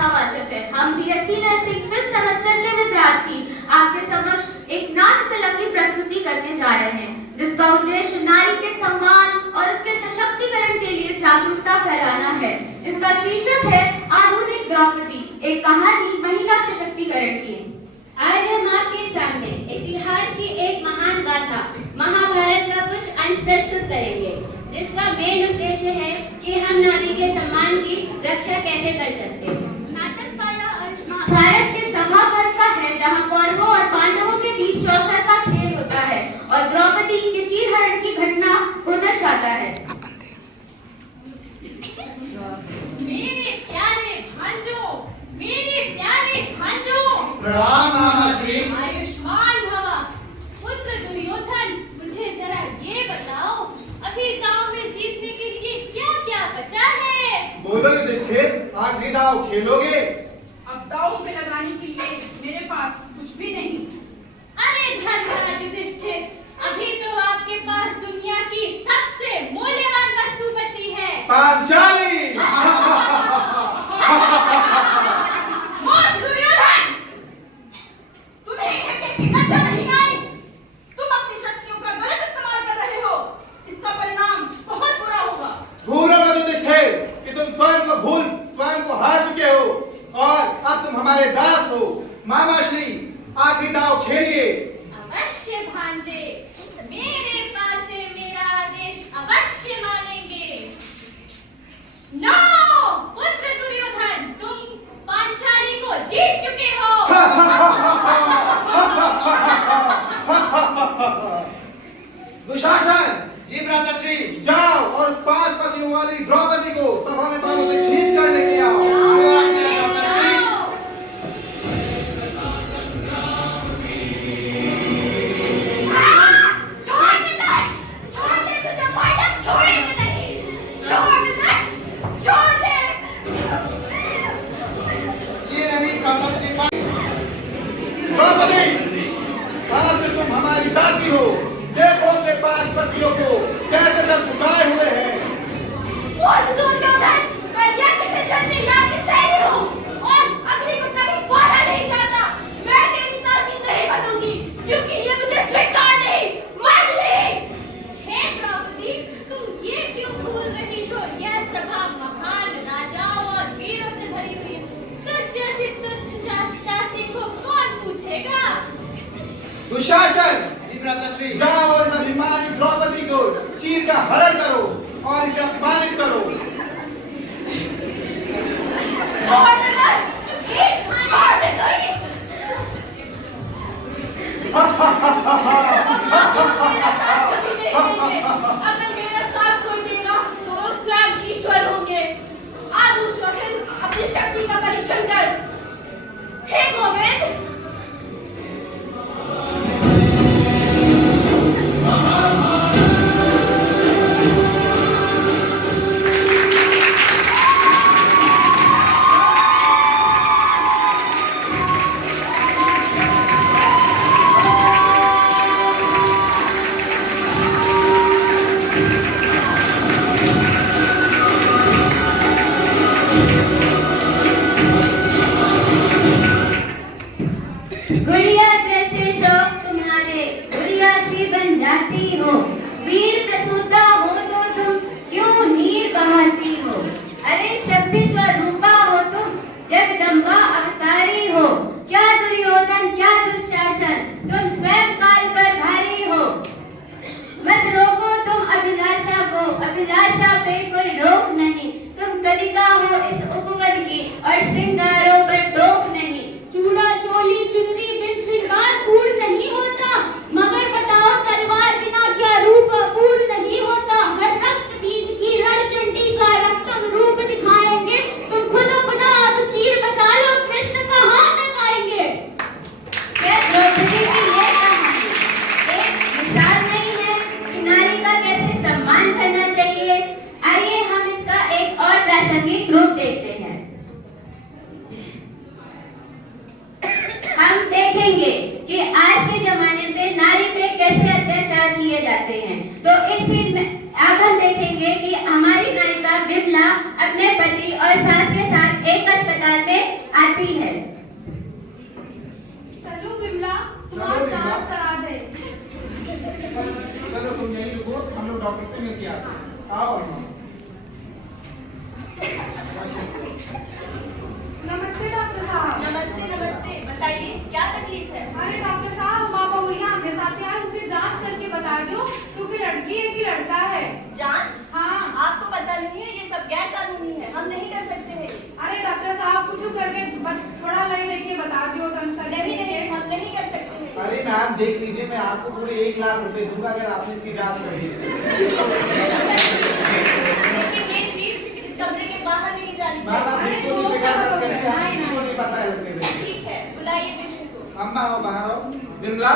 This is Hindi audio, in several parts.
कथावाचक है। हम बीएससी नर्सिंग 5th सेमेस्टर के विद्यार्थी आपके समक्ष एक नाट्य कला की प्रस्तुति करने जा रहे हैं, जिसका उद्देश्य नारी के सम्मान और उसके सशक्तिकरण के लिए जागरूकता फैलाना है। इसका शीर्षक है आधुनिक द्रौपदी, एक कहानी महिला सशक्तिकरण की। आज हम आपके सामने इतिहास की एक महान गाथा महाभारत का कुछ अंश प्रस्तुत करेंगे, जिसका मेन उद्देश्य है कि हम नारी के सम्मान की रक्षा कैसे कर सकते हैं। नाटक का यह अंश महाभारत के सभा पर्व का है, जहाँ कौरवों और पांडवों के बीच चौसर का खेल होता है और द्रौपदी के चीरहरण की घटना को दर्शाता है। मेरे प्यारे भांजो, मेरे प्यारे भांजो, प्रणाम मामाश्री। आयुष्मान भवा। पुत्र दुर्योधन, मुझे जरा ये बताओ, अभी गांव में जीतने के लिए क्या क्या बचा है? बोलो युधिष्ठिर, आखिरी दांव खेलोगे? अब दांव पे लगाने के लिए मेरे पास कुछ भी नहीं। अरे धनराज युधिष्ठिर, अभी तो आपके पास दुनिया की सबसे मूल्यवान वस्तु बची है, पांचाली। दुर्योधन, तुम्हें लज्जा नहीं आई? तुम अपनी शक्तियों का गलत इस्तेमाल कर रहे हो। इसका परिणाम बहुत बुरा होगा। भूलो मत युधिष्ठिर कि तुम स्वयं को हार चुके हो और अब तुम हमारे दास हो। मामाश्री, आखिरी दांव खेलिए। अवश्य भांजे, मेरे पास से मेरा आदेश अवश्य मानेंगे। नो पुत्र दुर्योधन, तुम पांचाली को जीत चुके हो। दुशासन जी भ्राताश्री, जाओ और उस 5 पतियों वाली द्रौपदी को सभा में बालों से खींच कर लेके आओ। तुम हमारी दासी हो, देखो अपने 5 पतियों को कैसे सब झुकाए हुए हैं। मैं यज्ञ से जन्मी नारी सैनी हूँ और अग्नि को कभी मारा नहीं जाता। मैं तेरी दासी नहीं बनूंगी, क्योंकि ये मुझे स्वीकार नहीं। मान ली। हे द्रौपदी, तुम ये क्यों भूल रही हो? यह सभा महान राजाओं और वीरों से भरी हुई है। तुझ जैसी तुच्छ चासी को कौन पूछेगा? दुशासन जाओ और इस अभिमानी द्रौपदी को चीर का हरण करो और इसे अपमानित करो। छोड़ दे बस, छोड़ दे कोई। अगर मेरा साथ कोई देगा तो वो स्वयं ईश्वर होंगे। दुशासन, अपनी शक्ति का परीक्षण कर। हे गोविंद, गुड़िया जैसे शौक तुम्हारे गुड़िया सी बन जाती हो। वीर प्रसूता हो तो तुम क्यों नीर बहाती हो? अरे शक्ति स्वरूपा हो तुम, जगदम्बा अवतारी हो। क्या दुर्योधन, क्या दुशासन, तुम स्वयं काल पर भारी हो। मत रोको तुम अभिलाषा को, अभिलाषा पे कोई रोक नहीं। तुम कलिका हो इस उपवन की और श्रृंगारों पर टोक नहीं। चूड़ा चोली चुनरी बिन श्रृंगार पूर्ण नहीं होता, मगर बताओ तलवार बिना क्या रूप पूर्ण नहीं होता। हर रक्त बीज की रण चंडी का रक्तम रूप दिखाएंगे। तुम खुद अपना अब चीर बचा लो, कृष्ण कहाँ तक आएंगे। क्या द्रौपदी की ये कहानी एक मिसाल नहीं है कि नारी का कैसे सम्मान करना चाहिए? आइए हम इसका एक और प्रासंगिक रूप देखते हैं। हम देखेंगे कि आज के जमाने में नारी पे कैसे अत्याचार किए जाते हैं। तो इस सीन में अब हम देखेंगे कि हमारी नायिका विमला अपने पति और सास के साथ एक अस्पताल में आती है। चलो विमला, तुम्हारा जांच करा दे। चलो तुम यहीं रुको, हम लोग डॉक्टर से मिलके आते हैं। आओ अम्मा। नमस्ते डॉक्टर साहब। नमस्ते नमस्ते, बताइए क्या तकलीफ है? अरे डॉक्टर साहब, माँ बहुरिया आपके साथ आए, उनकी जांच करके बता दो क्योंकि लड़की है कि लड़का है। जांच? हाँ। आपको पता नहीं है, ये सब गैर कानूनी है, हम नहीं कर सकते हैं। अरे डॉक्टर साहब, कुछ करके थोड़ा लई लेके बता दो तो हम कर नहीं देंगे। नहीं, हम नहीं कर सकते हैं। अरे मैम देख लीजिए, मैं आपको पूरे 1 लाख रुपए दूंगा अगर आपने इसकी जांच कर दी। लेकिन ये चीज इस कमरे के बाहर नहीं जानी मैम आप चाहिए। बिल्कुल भी फिक्र मत करिए, हम किसी को नहीं पता है लड़के में। ठीक है, बुलाइए पेशेंट को। अम्मा आओ बाहर आओ। विमला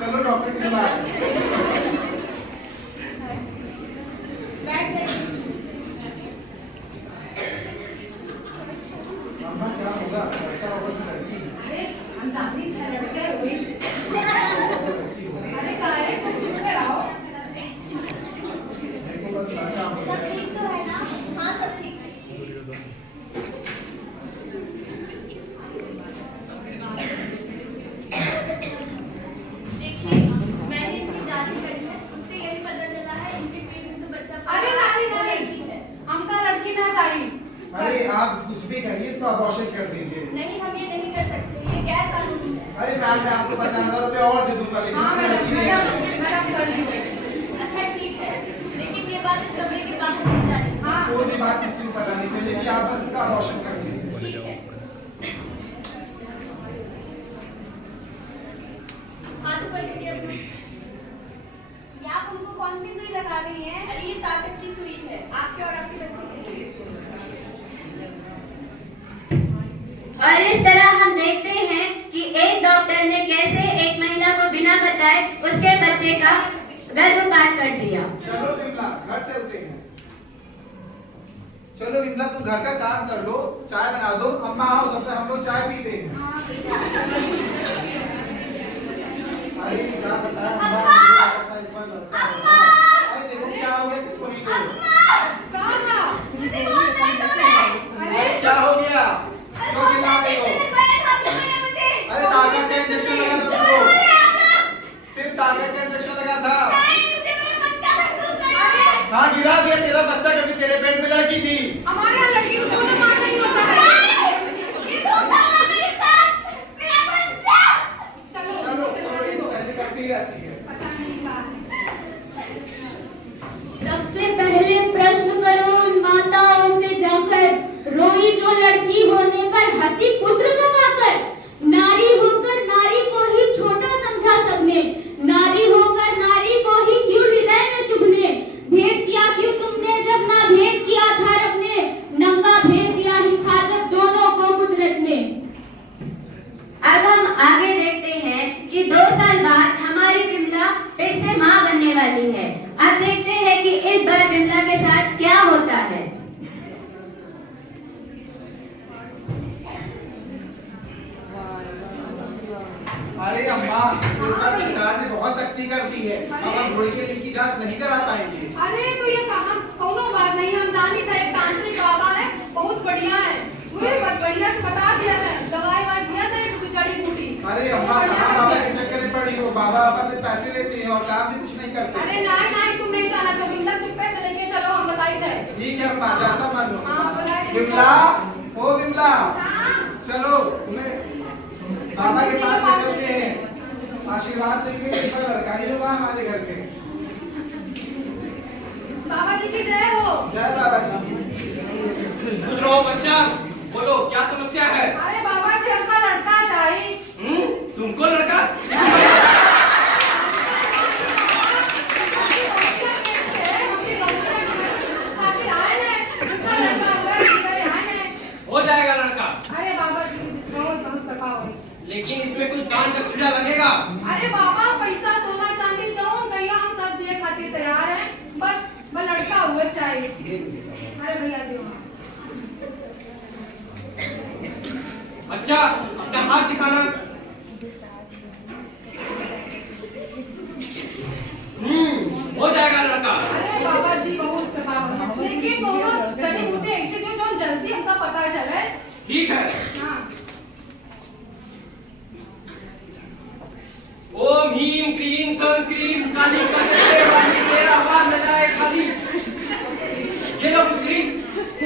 चलो डॉक्टर के पास। बैठ जाइए। अम्मा क्या होगा, लड़का होगा कि लड़की? अरे हम जानती थे लड़के हुई। अरे काहे कुछ चुप कराओ। देखो बस लड़का होगा। सब ठीक तो है ना? हाँ सब ठीक है। देखिए, मैंने इसकी जांच करी है, उससे यही पता चला है इनके पेट में जो बच्चा पैदा अरे हुआ है, नहीं वो नहीं, लड़की है। हमका लड़की ना चाहिए। अरे आप कुछ भी करिए, इसको अबॉर्शन कर दीजिए। नहीं, हम ये नहीं कर सकते, ये गैर कानूनी है। अरे मैम मैं आपको 50,000 रुपए और दे दूंगा, लेकिन हाँ आपने मैडम, लड़की नहीं मैडम चाहिए। मैडम कर दी। अच्छा ठीक है, लेकिन ये बात इस कमरे के बाहर नहीं जानी चाहिए। हाँ कोई भी बात किसी को पता नहीं चले कि आप बस इसका अबॉर्शन कर दीजिए। ठीक है। हाथ ऊपर कीजिए अपना। ये आप उनको कौन सी सुई लगा रही हैं? अरे ये ताकत की सुई है, आपके और आपके बच्चे के लिए। और इस तरह हम देखते हैं कि एक डॉक्टर ने कैसे एक महिला को बिना बताए उसके बच्चे का गर्भपात कर दिया। चलो विमला घर चलते हैं। चलो विमला तुम घर का काम कर लो, चाय बना दो। अम्मा आओ तब तक हम लोग चाय पीते हैं। अरे क्या बताया अम्मा, इस बार लड़का होगा। अरे देखो क्या हो गया तुमको ही को। कहाँ था? मुझे बहुत दर्द हो रहा है। अरे क्या हो गया, क्यों चिल्ला रही हो? मुझे अरे ताकत का इंजेक्शन लगा था तुमको, सिर्फ ताकत का इंजेक्शन लगा था। हाँ गिरा दिया तेरा बच्चा, क्योंकि तेरे पेट में लड़की थी। हमारे यहाँ लड़की को दोनों मार नहीं होता है। चलो चलो ये तो ऐसे करती रहती है। पता नहीं कहा है। सबसे पहले प्रश्न करो उन माताओं से जाकर, रोई जो लड़की होने पर हंसी पुत्र को पाकर। नारी होकर नारी को ही छोटा समझा सबने, नारी होकर नारी को ही क्यों हृदय में चुभने। भेद किया क्यों तुमने जब ना भेद किया था रब ने, नंगा भेद दिया ही था जब दोनों को कुदरत ने। अब हम आगे देखते हैं कि 2 साल बाद हमारी विमला फिर से माँ बनने वाली है। अब देखते हैं कि इस बार विमला के साथ क्या होता है। अरे अम्मा इस बार सरकार ने बहुत सख्ती कर दी है, अब हम घोड़े के लिए की जांच नहीं करा पाएंगे। अरे तो ये कहा कोनो बात नहीं, हम जानी था एक तांत्रिक बाबा है, बहुत बढ़िया है। वही बढ़िया से बता दिया है, दवाई वाई दिया था, एक जड़ी बूटी। अरे अम्मा कहाँ बाबा के चक्कर में पड़ी हो, बाबा आपस से पैसे लेते हैं और काम भी कुछ नहीं करते। अरे नहीं नहीं, तुम नहीं जाना तो विमला चुप्पे से लेके चलो, हम बताई थे। ठीक है अम्मा, जैसा मानो। हाँ, बुलाए। विमला, ओ विमला, चलो तुम्हें बाबा के पास ले चलते हैं, आशीर्वाद देंगे। इस बार लड़का ही होगा हमारे घर पे। बाबा जी की जय हो। जय बाबा जी। खुश रहो बच्चा, बोलो क्या समस्या है? अरे बाबा जी, हमका लड़का चाहिए। तुमको लड़का? हो जाएगा लड़का, अरे बाबा जी बहुत बहुत कृपा हो। लेकिन इसमें कुछ दान दक्षिणा लगेगा। अरे बाबा, पैसा सोना चांदी जौन कहियो हम सब दिए खातिर तैयार हैं, बस लड़का हुए चाहिए। अरे भैया दियो। बच्चा अपना हाथ दिखाना। हो जाएगा लड़का। अरे बाबा जी बहुत कृपा हो, लेकिन कोनो जड़ी बूटी ऐसे जो जल्दी हमका पता चले। ठीक है, हाँ क्रीम क्रीम सन क्रीम काली करने वाली तेरा बाल न जाए खाली। ये लो पुत्री,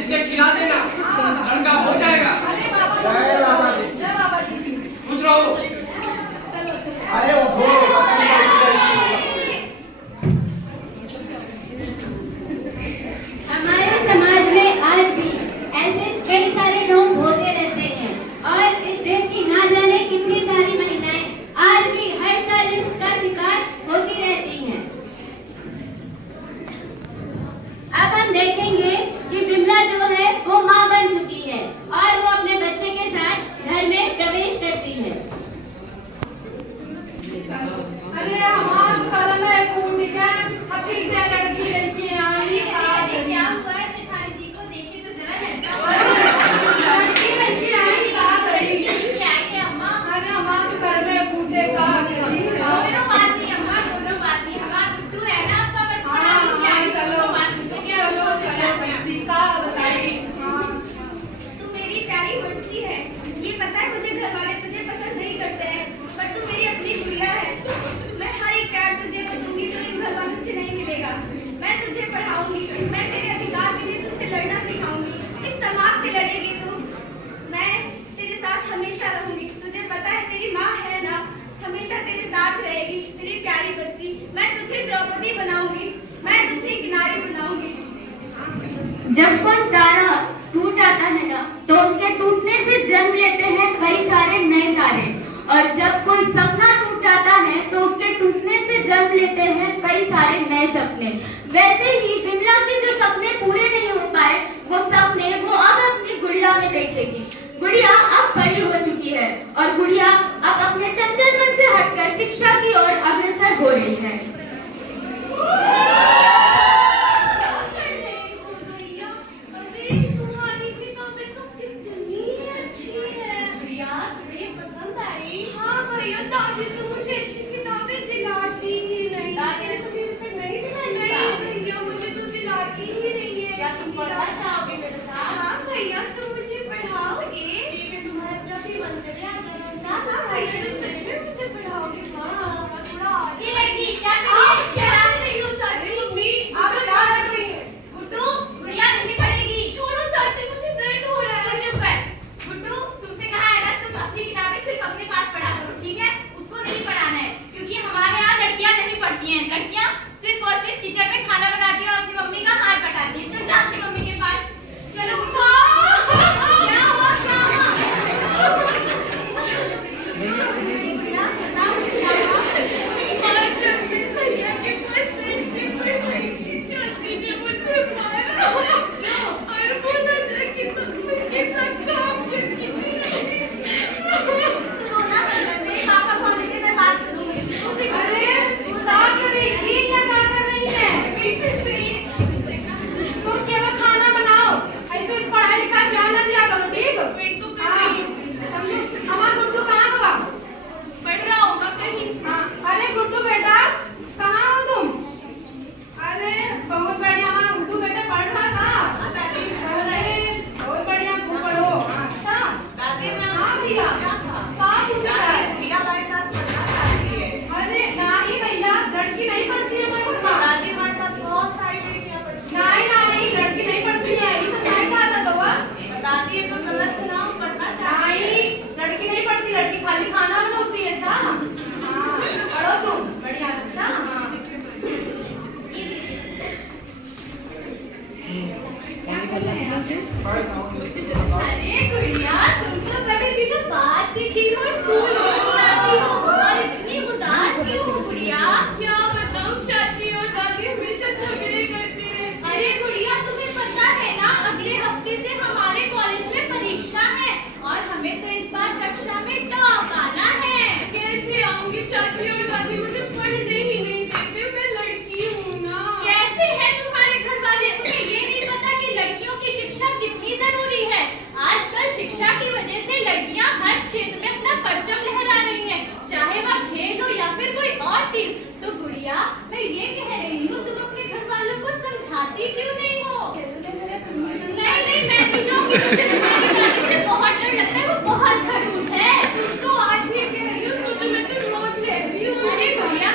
इसे खिला देना, संस्कार का हो जाएगा। अरे बाबा जय बाबा जी। जय बाबा जी की। खुश रहो। चलो चलो। अरे उठो। हमारे समाज में आज भी ऐसे कई सारे ढोंग होते रहते हैं और इस देश की ना जाने कितनी सारी महिलाएं आज भी हर साल इसका शिकार होती रहती हैं। अब हम देखेंगे कि विमला जो है वो माँ बन चुकी है और वो अपने बच्चे के साथ घर में प्रवेश करती है। अरे हमारा तो कलम है फूट गया। अब फिर से लड़की लड़की आई क्या हुआ है जेठानी जी को देखिए तो जरा लड़की लड़की आई का करी। क्या है अम्मा? अरे हमारा तो कलम है फूटे का करी। दोनों बात नहीं अम्मा, दोनों बात नहीं। हमारा गुड्डू है ना आपका बच्चा, हाँ क्या है? चलो दोनों बात नहीं। चलो चलो बच्ची का बताइए। तू मेरी प्यारी बच्ची है। ये पता है मुझे घर वाले तुझे पसंद नहीं करते हैं, पर तू मेरी अपनी गुड़िया है। मैं हर एक प्यार तुझे दूंगी जो इन घर वालों से नहीं मिलेगा। मैं तुझे पढ़ाऊंगी, मैं तेरे अधिकार के लिए तुझसे लड़ना सिखाऊंगी। इस समाज से लड़ेगी तू, मैं तेरे साथ हमेशा रहूंगी। तुझे पता है तेरी माँ है ना, हमेशा तेरे साथ रहेगी। तेरी प्यारी बच्ची, मैं तुझे द्रौपदी बनाऊंगी, मैं तुझे किनारी बनाऊंगी। जब कोई तारा टूट जाता है ना, तो उसके टूटने से जन्म लेते हैं कई सारे नए तारे, और जब कोई सपना टूट जाता है तो उसके टूटने से जन्म लेते हैं कई सारे नए सपने। वैसे ही विमला के जो सपने पूरे नहीं हो पाए, वो सपने वो अब अपनी गुड़िया में देखेगी। गुड़िया अब बड़ी हो चुकी है और गुड़िया अब अपने चंचल मन से हटकर शिक्षा की ओर अग्रसर हो रही है। तुम्हारी किताबें तो कितनी अच्छी है। प्रिया, तुम्हें पसंद आई? हाँ भैया, दादी तो मुझे ऐसी किताबें दिलाती ही नहीं। दादी ने तुम्हें अभी तक नहीं दिलाई? नहीं भैया, मुझे तो दिलाती ही नहीं है। क्या तुम पढ़ना चाहोगे मेरे साथ? हाँ भैया, तुम मुझे पढ़ाओगे? ठीक है, तुम्हारा जब भी मन करे आ जाना साथ। हाँ भैया, तुम सच में मुझे पढ़ाओगे? हाँ थोड़ा। ये लड़की क्या नहीं हो चाहती मम्मी? आप क्या कर रही हैं? गुड्डू, गुड़िया नहीं पढ़ेगी। छोड़ो चाची, मुझे दर्द हो रहा है। चुप कर। गुड्डू, तुमसे कहा है ना तुम अपनी किताबें सिर्फ अपने पास पढ़ा करो, ठीक है? उसको नहीं पढ़ाना है, क्योंकि हमारे यहाँ लड़कियाँ नहीं पढ़ती हैं। लड़कियाँ सिर्फ और सिर्फ किचन में खाना बनाती हैं और अपनी मम्मी का हाथ बटाती हैं। चल जा अपनी मम्मी के पास। चलो गुड्डू। क्या हुआ? क्या हुआ? और जब भी भैया के पास बैठ के पढ़ाई, चाची ने मुझे मारा और बोला जाके तुम उसके साथ काम करके तू रोना मत कर दे, पापा को आने के मैं बात करूंगी। तू भी अरे बता क्यों रही थी? क्या कर रही है? तुम केवल खाना बनाओ, ऐसे इस पढ़ाई लिखाई ध्यान न दिया करो, ठीक? हाँ, हमारा गुड्डू कहाँ हुआ? पढ़ रहा होगा कहीं। हाँ, अरे गुड्डू बेटा कहाँ हो तुम? अरे बहुत बढ़िया, हमारा गुड्डू बेटा पढ़ रहा था। अरे बहुत बढ़िया, खूब पढ़ो। अच्छा दादी मैं हाँ भैया, कहाँ पूछ रहा है? भैया हमारे साथ पढ़ना चाहती है। अरे नहीं भैया, लड़की नहीं पढ़ती है मेरे को। दादी हमारे साथ बहुत सारी लड़कियां पढ़ती नहीं, लड़की नहीं पढ़ती है, ये सब नहीं कहा था तो वह। हैं। दादी ये तो गलत है ना, हम पढ़ना चाहती हैं। नहीं, लड़की नहीं पढ़ती, लड़की खाली खाना बनाती है। अच्छा हाँ, पढ़ो तुम बढ़िया से। अच्छा हाँ। अरे गुड़िया, तुम तो कभी भी तो बात दिखी हो, स्कूल नहीं आती हो और इतनी उदास क्यों हो गुड़िया? क्या बताऊं, चाची और दादी हमेशा झगड़े करती रहती। अरे गुड़िया, तुम्हें पता है ना अगले हफ्ते से हमारे कॉलेज में परीक्षा है और हमें तो इस बार कक्षा में टॉप आना है। कैसे आऊंगी चाची और दादी, मुझे पढ़ने ही नहीं देते, मैं लड़की हूँ ना। कैसे है तुम्हारे घर वाले? उन्हें ये नहीं पता कि लड़कियों की शिक्षा कितनी जरूरी है। आजकल शिक्षा की वजह से लड़कियां हर क्षेत्र में अपना परचम लहरा रही हैं, चाहे वह खेल हो या फिर कोई और चीज। तो गुड़िया, मैं ये कह रही हूँ, तुम अपने घर वालों को समझाती क्यों नहीं हो? नहीं, मैं नहीं जाऊंगी। मुझे तुम्हारी दादी से बहुत डर लगता है, वो बहुत खड़ूस है। तुम तो आज ही कह रही हो, सोचो मैं तो रोज रहती हूँ। अरे गुड़िया,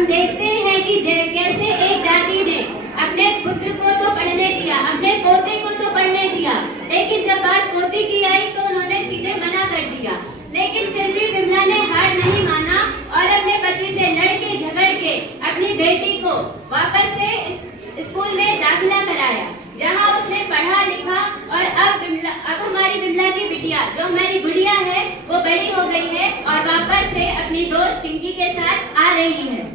हम देखते हैं कि कैसे एक दादी ने अपने पुत्र को तो पढ़ने दिया, अपने पोते को तो पढ़ने दिया, लेकिन जब बात पोते की आई तो उन्होंने सीधे मना कर दिया। लेकिन फिर भी विमला ने हार नहीं माना और अपने पति से लड़के झगड़ के अपनी बेटी को वापस से स्कूल में दाखिला कराया, जहां उसने पढ़ा लिखा और अब हमारी विमला की बिटिया जो हमारी गुड़िया है वो बड़ी हो गई है और वापस से अपनी दोस्त चिंकी के साथ आ रही है।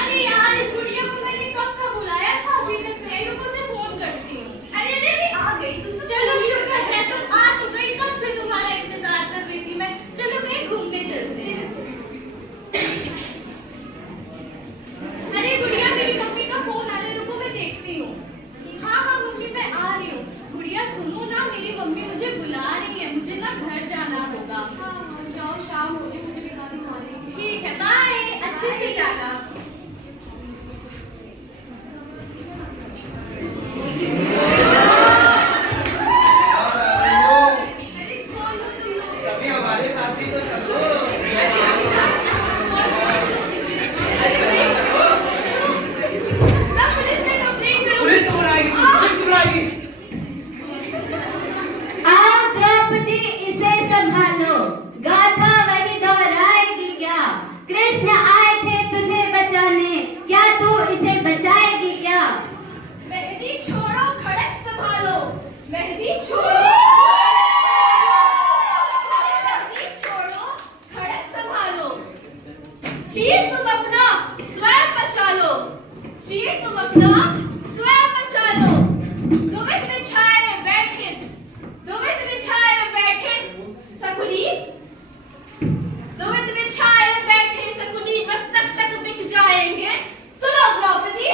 अरे यार, इस गुड़िया को मैंने कब का बुलाया था, अभी तक नहीं। रुको से फोन करती हूँ। अरे अरे अरे, आ गई तुम तो। चलो शुक्र है तुम आ तो गई, कब से तुम्हारा इंतजार कर रही थी मैं। चलो कहीं घूम के चलते हैं। अरे गुड़िया, मेरी मम्मी का फोन आ रहा है, रुको मैं देखती हूँ। हाँ हाँ मम्मी, मैं आ रही हूँ। गुड़िया सुनो ना, मेरी मम्मी मुझे बुला रही है, मुझे ना घर जाना होगा। हाँ जाओ, शाम हो रही, मुझे भी गाड़ी मारेगी। ठीक है, बाय, अच्छे से जाना। कभी हमारे साथ भी तो चलो। पुलिस तो बुलाएगी, पुलिस बुलाएगी। आओ द्रौपदी, इसे संभालो, गाथा वही दोहराएगी क्या? कृष्ण आए थे तुझे बचाने, क्या तू इसे बचाएगी क्या? मेहंदी छोड़ो, खड़क संभालो। मेहंदी छोड़ो, मेहंदी छोड़ो, खड़क संभालो। चीर तुम अपना स्वयं बचा लो, चीर तुम अपना स्वयं बचा लो। दुविध बिछाए बैठे, दुविध बिछाए बैठे सकुनी, दुविध बिछाए बैठे सकुनी, मस्तक तक बिक जाएंगे। सुनो द्रौपदी,